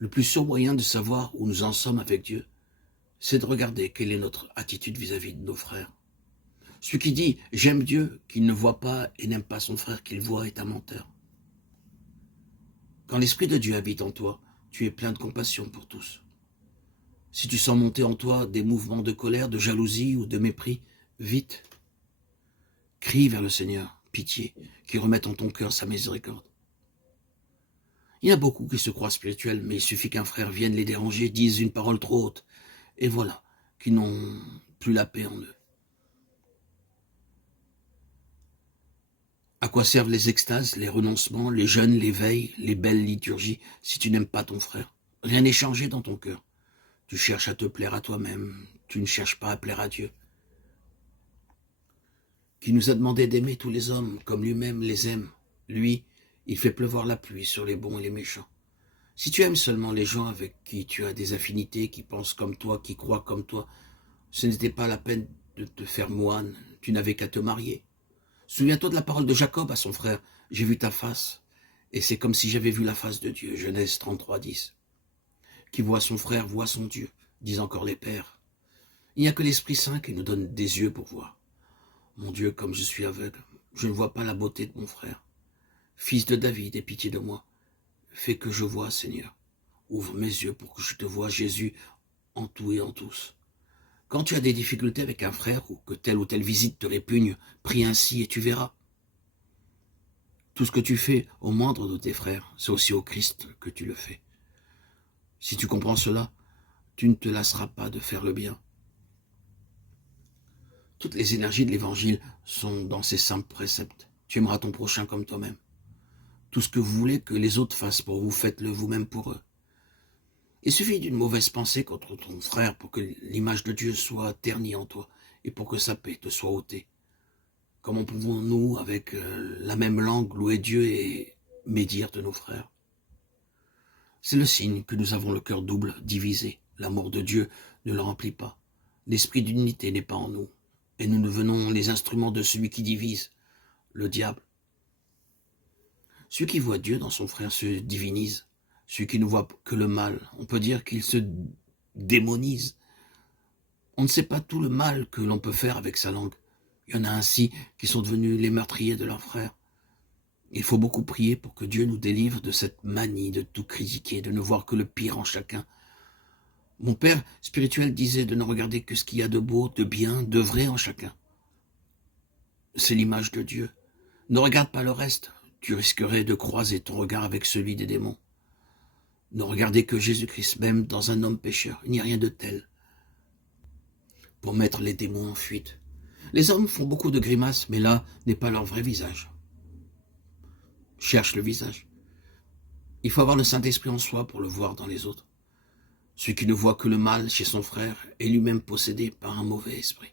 Le plus sûr moyen de savoir où nous en sommes avec Dieu, c'est de regarder quelle est notre attitude vis-à-vis de nos frères. Celui qui dit « j'aime Dieu » qu'il ne voit pas et n'aime pas son frère qu'il voit est un menteur. Quand l'Esprit de Dieu habite en toi, tu es plein de compassion pour tous. Si tu sens monter en toi des mouvements de colère, de jalousie ou de mépris, vite, crie vers le Seigneur, pitié, qu'il remette en ton cœur sa miséricorde. Il y a beaucoup qui se croient spirituels, mais il suffit qu'un frère vienne les déranger, dise une parole trop haute, et voilà, qu'ils n'ont plus la paix en eux. À quoi servent les extases, les renoncements, les jeûnes, les veilles, les belles liturgies, si tu n'aimes pas ton frère? Rien n'est changé dans ton cœur. Tu cherches à te plaire à toi-même, tu ne cherches pas à plaire à Dieu, qui nous a demandé d'aimer tous les hommes comme lui-même les aime. Lui, il fait pleuvoir la pluie sur les bons et les méchants. Si tu aimes seulement les gens avec qui tu as des affinités, qui pensent comme toi, qui croient comme toi, ce n'était pas la peine de te faire moine, tu n'avais qu'à te marier. Souviens-toi de la parole de Jacob à son frère, « J'ai vu ta face, et c'est comme si j'avais vu la face de Dieu », Genèse 33, 10. Qui voit son frère voit son Dieu, disent encore les pères. Il n'y a que l'Esprit Saint qui nous donne des yeux pour voir. Mon Dieu, comme je suis aveugle, je ne vois pas la beauté de mon frère. Fils de David, aie pitié de moi. Fais que je vois, Seigneur. Ouvre mes yeux pour que je te voie, Jésus, en tout et en tous. Quand tu as des difficultés avec un frère ou que telle ou telle visite te répugne, prie ainsi et tu verras. Tout ce que tu fais au moindre de tes frères, c'est aussi au Christ que tu le fais. Si tu comprends cela, tu ne te lasseras pas de faire le bien. Toutes les énergies de l'Évangile sont dans ces simples préceptes. Tu aimeras ton prochain comme toi-même. Tout ce que vous voulez que les autres fassent pour vous, faites-le vous-même pour eux. Il suffit d'une mauvaise pensée contre ton frère pour que l'image de Dieu soit ternie en toi et pour que sa paix te soit ôtée. Comment pouvons-nous, avec la même langue, louer Dieu et médire de nos frères? C'est le signe que nous avons le cœur double, divisé. L'amour de Dieu ne le remplit pas. L'esprit d'unité n'est pas en nous. Et nous devenons les instruments de celui qui divise, le diable. Celui qui voit Dieu dans son frère se divinise. Celui qui ne voit que le mal, on peut dire qu'il se démonise. On ne sait pas tout le mal que l'on peut faire avec sa langue. Il y en a ainsi qui sont devenus les meurtriers de leurs frères. Il faut beaucoup prier pour que Dieu nous délivre de cette manie de tout critiquer, de ne voir que le pire en chacun. Mon père spirituel disait de ne regarder que ce qu'il y a de beau, de bien, de vrai en chacun. C'est l'image de Dieu. Ne regarde pas le reste, tu risquerais de croiser ton regard avec celui des démons. Ne regardez que Jésus-Christ, même dans un homme pécheur, il n'y a rien de tel pour mettre les démons en fuite. Les hommes font beaucoup de grimaces, mais là n'est pas leur vrai visage. Cherche le visage. Il faut avoir le Saint-Esprit en soi pour le voir dans les autres. Celui qui ne voit que le mal chez son frère est lui-même possédé par un mauvais esprit.